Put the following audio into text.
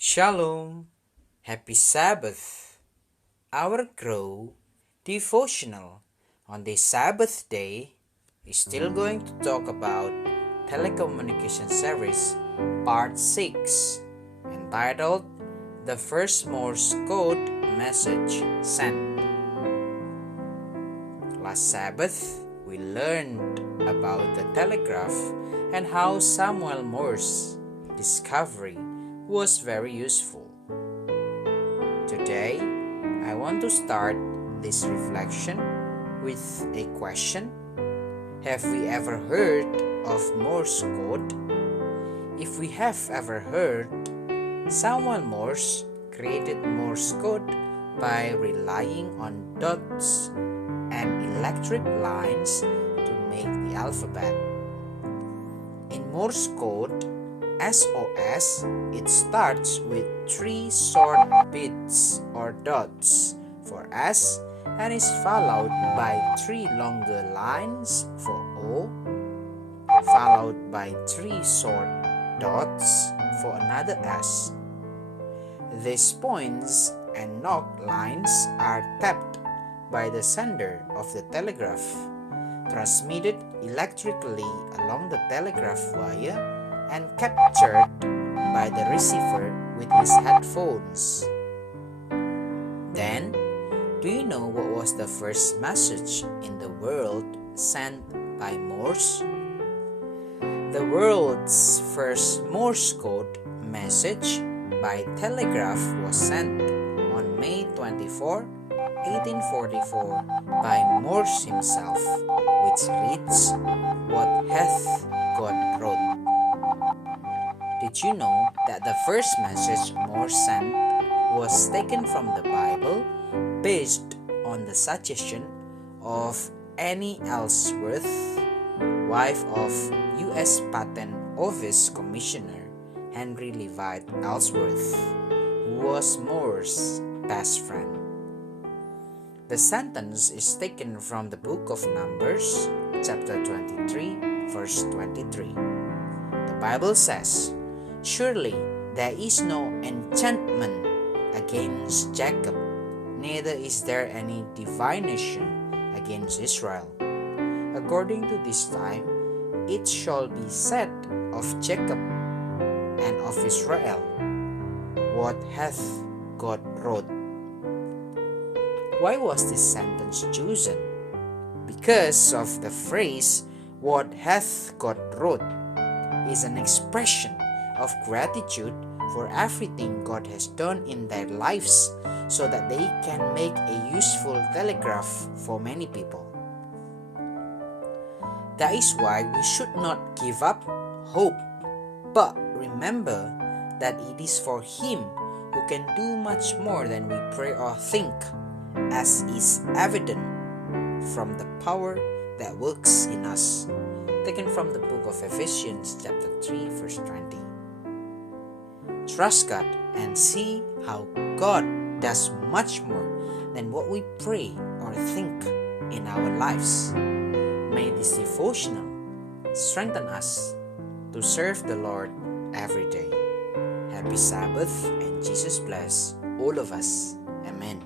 Shalom, happy Sabbath. Our Grow devotional on this Sabbath day is still going to talk about Telecommunication series part 6 entitled The First Morse Code Message Sent. Last Sabbath, we learned about the telegraph and how Samuel Morse discovery was very useful. Today, I want to start this reflection with a question. Have we ever heard of Morse code? If we have ever heard, Samuel Morse created Morse code by relying on dots and electric lines to make the alphabet. In Morse code, SOS, it starts with 3 short bits or dots for S and is followed by 3 longer lines for O, followed by 3 short dots for another S. These points and knock lines are tapped by the sender of the telegraph, transmitted electrically along the telegraph wire, and captured by the receiver with his headphones. Then, do you know what was the first message in the world sent by Morse? The world's first Morse code message by telegraph was sent on May 24, 1844 by Morse himself, which reads, "What hath God wrought?" Did you know that the first message Morse sent was taken from the Bible based on the suggestion of Annie Ellsworth, wife of U.S. Patent Office Commissioner Henry Levi Ellsworth, who was Morse's best friend? The sentence is taken from the book of Numbers, chapter 23, verse 23. The Bible says, "Surely there is no enchantment against Jacob, neither is there any divination against Israel. According to this time, it shall be said of Jacob and of Israel, What hath God wrought?" Why was this sentence chosen? Because of the phrase, "What hath God wrought?" is an expression of gratitude for everything God has done in their lives so that they can make a useful telegraph for many people. That is why we should not give up hope, but remember that it is for Him who can do much more than we pray or think, as is evident from the power that works in us. Taken from the book of Ephesians chapter 3 verse 20. Trust God and see how God does much more than what we pray or think in our lives. May this devotional strengthen us to serve the Lord every day. Happy Sabbath, and Jesus bless all of us. Amen.